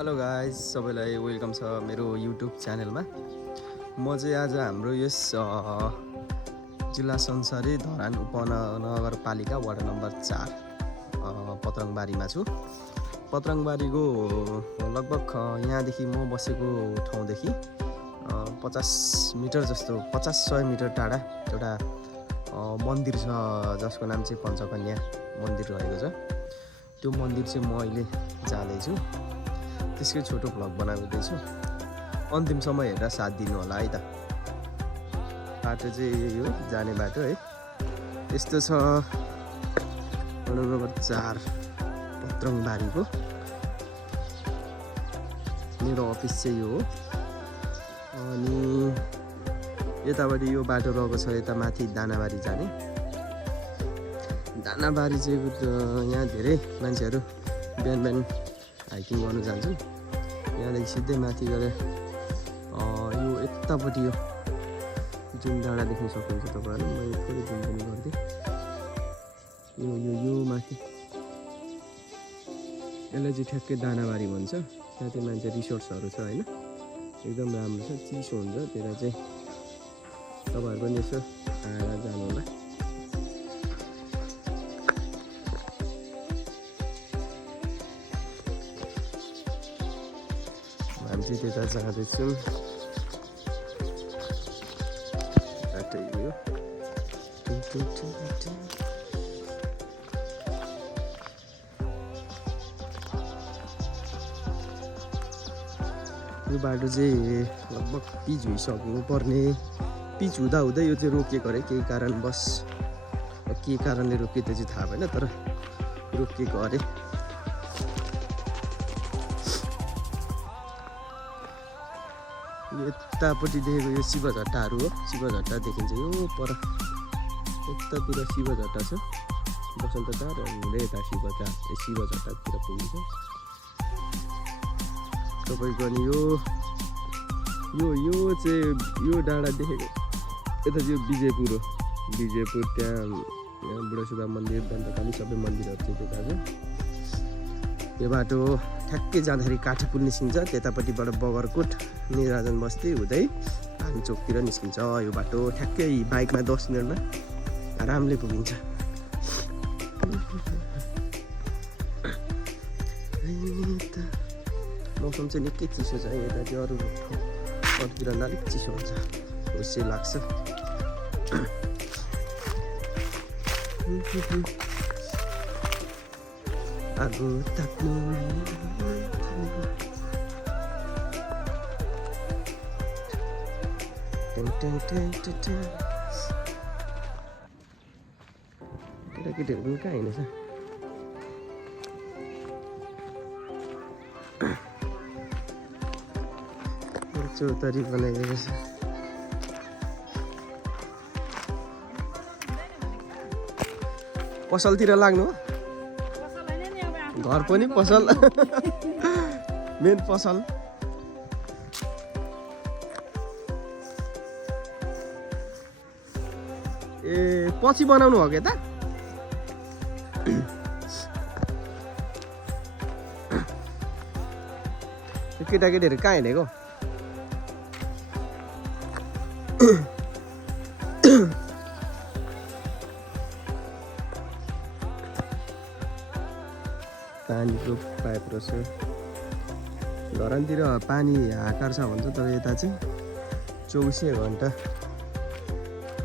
Hello guys, सबैलाई welcome छ मेरो युट्युब च्यानलमा। म चाहिँ आज हाम्रो यस जिल्ला संसारी धरान उपनगरपालिका वार्ड नम्बर 4 पत्रङबारीमा छु। पत्रङबारीको लगभग यहाँदेखि म बसेको ठाउँदेखि 50 मिटर जस्तो 50-100 मिटर टाढा एउटा मन्दिर छ जसको नाम चाहिँ पञ्चकन्या मन्दिर रहेको छ। त्यो मन्दिर चाहिँ म अहिले जाँदैछु, त्यसकै छोटो भ्लग बनाउँदैछु। अन्तिमसम्म हेरेर साथ दिनु होला है त। बाटो चाहिँ यही हो, जाने बाटो है। यस्तो छ वार्ड नम्बर 4 पत्रङबारीको। मेरो अफिस चाहिँ यो हो। अनि यताबाट यो बाटो रहेको छ यता माथि दानाबारी जाने। दानाबारी चाहिँ यहाँ धेरै मान्छेहरू बिहान बिहान हाइकिङ गर्नु जान्छन्। यहाँदेखि सिधै माथि गएर यो यतापट्टि यो जुन डाँडा देख्न सक्नुहुन्छ तपाईँहरूले, मैले थोरै जुन पनि गरिदिएँ। यो माथि यसलाई चाहिँ ठ्याक्कै दानाबारी भन्छ। त्यहाँ चाहिँ मान्छे रिसोर्ट्सहरू छ होइन, एकदम राम्रो छ, चिसो हुन्छ। त्यसलाई चाहिँ तपाईँहरू पनि यसो आएर जानु होला। हामी चाहिँ त्यता जाँदैछौँ। बाटो यो बाटो चाहिँ लगभग पिच हुइसक्नु पर्ने। पिच हुँदा हुँदै यो चाहिँ रोकिएको अरे केही कारणवश। के कारणले रोकियो त्यो चाहिँ थाहा भएन, तर रोकिएको अरे। यतापट्टि देखेको यो शिवझट्टाहरू हो। शिवझट्टा देखिन्छ यो पर यतातिर शिवझट्टा छ, बसन्तटार हुँदै यता शिवझट्टातिर पुगिन्छ तपाईँको। अनि यो चाहिँ यो डाँडा देखेको यता चाहिँ विजयपुर हो। विजयपुर त्यहाँ बुढासुब्बा मन्दिर, दन्तकाली सबै मन्दिरहरू चाहिँ त्यता छ। यो बाटो ठ्याक्कै जाँदाखेरि काठीपुर निस्किन्छ, त्यतापट्टिबाट बगरकोट निराजन बस्ती हुँदै भान चोकतिर निस्किन्छ। यो बाटो ठ्याक्कै बाइकमा 10 मिनटमा आरामले पुगिन्छ। मौसम चाहिँ निकै चिसो छ यता चाहिँ, अरूतिर अलिक चिसो हुन्छ, खुसी लाग्छ। आगो ताप्नु केटाकेटीहरू पनि कहाँ हिँडेछ? चौतारी बनाइदिएको छ। पसलतिर लाग्नु हो? घर पनि पसल मेन पसल। ए पछि बनाउनु हो कि त? केटाकेटीहरू कहाँ हिँडेको? पानीको पाइप रहेछ। धरानतिर पानी हाकार छ भन्छ, तर यता चाहिँ 24 घन्टा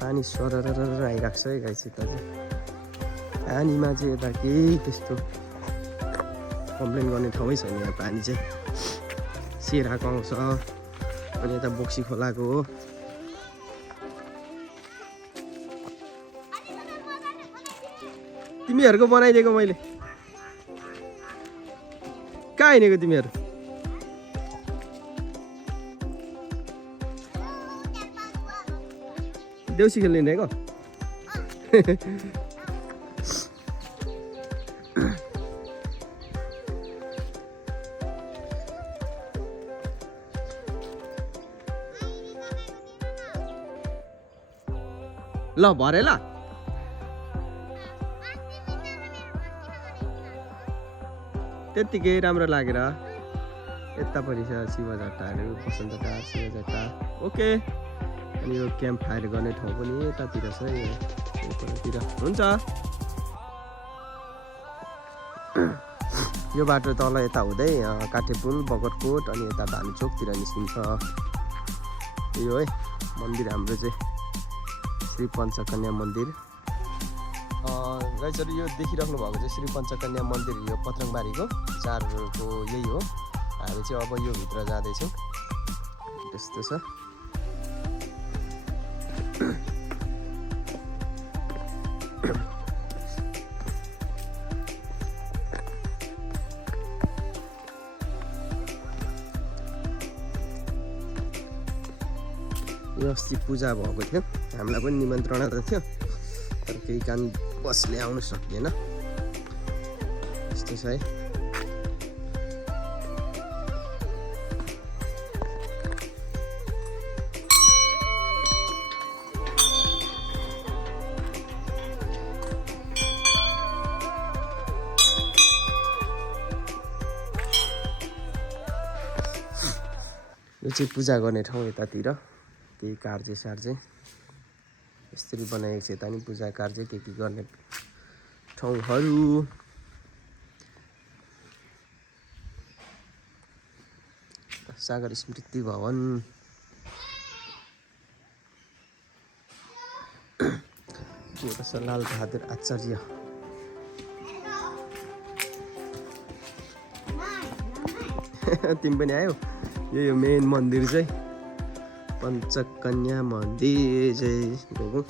पानी सरर आइरहेको छ है गाइस। यता चाहिँ पानीमा चाहिँ यता केही त्यस्तो कम्प्लेन गर्ने ठाउँै छैन। यहाँ पानी चाहिँ सेराको आउँछ। अनि यता बोक्सी खोलाको हो। तिमीहरूको बनाइदिएको मैले। कहाँ हिँडेको तिमीहरू? देउसी खेल्नु हिँडेको? ल भरे ल। त्यतिकै राम्रो लागेर यतापट्टि छ शिवझट्टाहरू, बसन्तटा, शिवझट्टा। ओके, अनि यो क्याम्प फायर गर्ने ठाउँ पनि यतातिर छ, यतातिर हुन्छ। यो बाटो तल यता हुँदै काठेपुल, बगरकोट अनि यता भानुचोकतिर निस्किन्छ। यो है मन्दिर हाम्रो चाहिँ श्री पञ्चकन्या मन्दिर। गाइजहरू यो देखिराख्नु भएको चाहिँ श्री पञ्चकन्या मन्दिर, यो पत्रङबारीको 4 को यही हो। हामी चाहिँ अब यो भित्र जाँदैछौँ। त्यस्तो छ। यो अस्ति पूजा भएको थियो, हामीलाई पनि निमन्त्रणा त थियो, तर केही काम बसले आउनु सकिएन। यस्तो छ है। यो चाहिँ पूजा गर्ने ठाउँ यतातिर, केही कार्य सार्जे यसरी बनाएको छ। यता नि पूजा कार्य के गर्ने ठाउँहरू। सागर स्मृति भवन। के रहेछ लाल बहादुर आचार्य। तिमी पनि आयो। यो मेन मन्दिर चाहिँ पञ्चकन्या मन्दिर चाहिँ गएको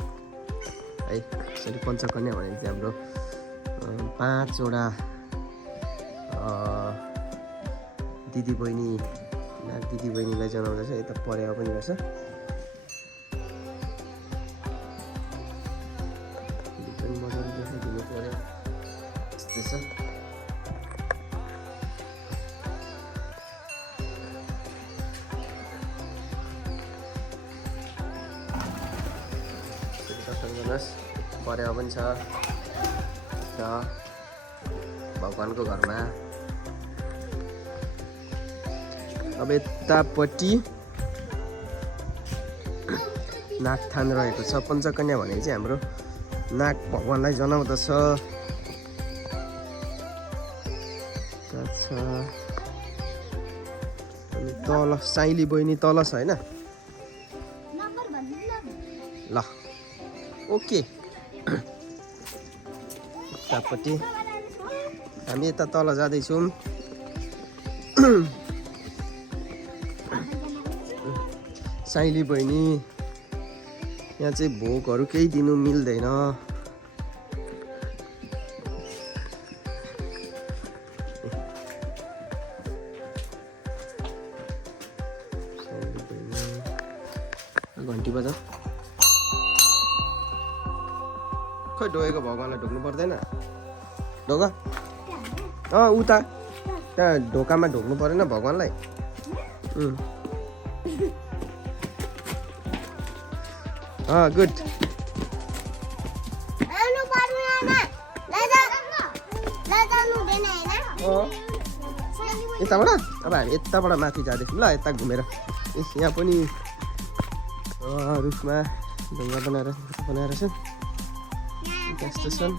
है। यसरी पञ्चकन्या भने चाहिँ हाम्रो 5 वटा दिदी बहिनी, नाग दिदी बहिनीलाई जनाउँदैछ। यता परेवा पनि रहेछ। मजाले देखाइदिनु पर्यो। यस्तै छ। परेवा पनि छ भगवानको घरमा। अब यतापट्टि नागथान रहेको छ। पञ्चकन्या भनेको चाहिँ हाम्रो नाग भगवानलाई जनाउँदछ। अनि तल साइली बहिनी तल छ होइन। ल ओके। यतापट्टि हामी यता तल जाँदैछौँ। साइली बहिनी यहाँ चाहिँ भोगहरू केही दिनु मिल्दैन। घन्टी बजा। खै ढोगेको भगवानलाई ढोक्नु पर्दैन? ढोका उता त्यहाँ ढोकामा ढोक्नु परेन भगवानलाई? गुड। यताबाट अब हामी यताबाट माथि जाँदैछौँ। ल यता घुमेर यहाँ पनि रुखमा ढुङ्गा बनाएर छ। त्यस्तो छन्।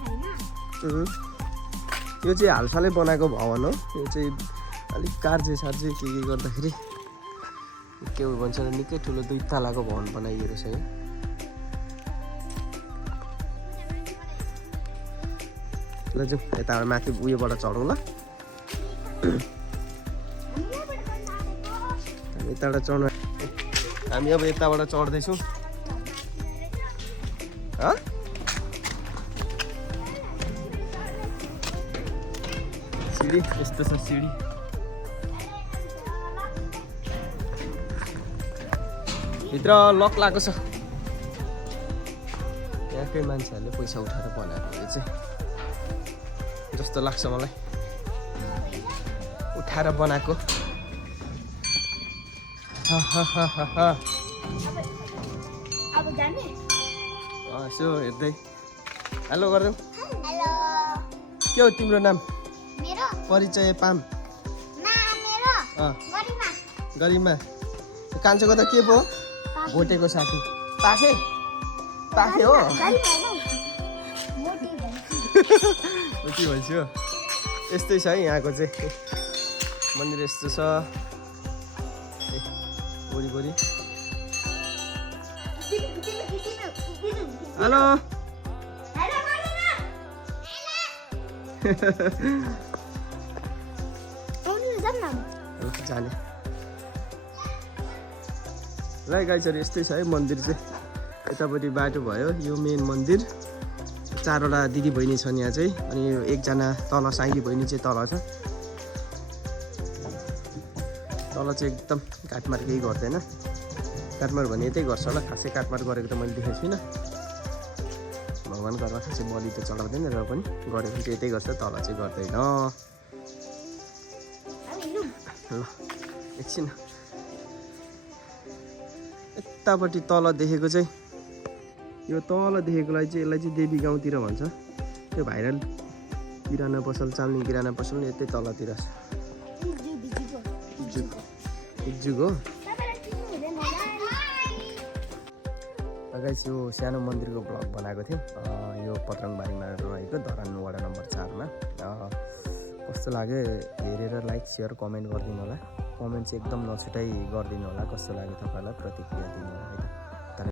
यो चाहिँ हालसालै बनाएको भवन हो। यो चाहिँ अलिक कार्जे सार्जे के गर्दाखेरि के भन्छ निकै ठुलो 2 तलाको भवन बनाइएको छ। ल जाउँ यता माथि उयोबाट चढौँ। ल हामी यताबाट चढ्नु। हामी अब यताबाट चढ्दैछौँ। सिडी यस्तो छ। सिडी भित्र लक लागेको छ। यहाँकै मान्छेहरूले पैसा उठाएर बनाएको यो चाहिँ जस्तो लाग्छ मलाई। उठाएर बनाएको। यसो हेर्दै हेलो गरिदेऊ। के हो तिम्रो नाम? परिचय पाम। गरिबमा कान्छोको त के पो भोटेको साथी पाखे पाखे हो मोटी भइसक्यो यस्तै छ है यहाँको चाहिँ मन्दिर यस्तो छ वरिपरि हेलो जाने ल गाइजहरू यस्तै छ है मन्दिर चाहिँ यतापट्टि बाटो भयो यो मेन मन्दिर 4वटा दिदी बहिनी छन् यहाँ चाहिँ अनि यो एकजना तल साइली बहिनी चाहिँ तल छ तल चाहिँ एकदम काटमार केही गर्दैन काटमार भने यतै गर्छ होला खासै काटमार गरेको त मैले देखेको छुइनँ भगवान् घरमा खासै बलि त चलाउँदैन र पनि गरेको चाहिँ यतै गर्छ तल चाहिँ गर्दैन ल एकछिन यतापट्टि तल देखेको चाहिँ यो तल देखेकोलाई चाहिँ यसलाई चाहिँ देवी गाउँतिर भन्छ त्यो भाइरल किराना पसल चाम्लिङ किराना पसल यतै तलतिर छ एकजुग हो गाइस यो सानो मन्दिरको भ्लग बनाएको थिएँ यो पत्रङबारीमा रहेको धरान वडा नम्बर 4 मा कस्तो लाग्यो हेरेर लाइक सेयर कमेन्ट गरिदिनु होला कमेन्ट चाहिँ एकदम नछुटाइ गरिदिनु होला कस्तो लाग्यो तपाईँलाई प्रतिक्रिया दिनु होला है।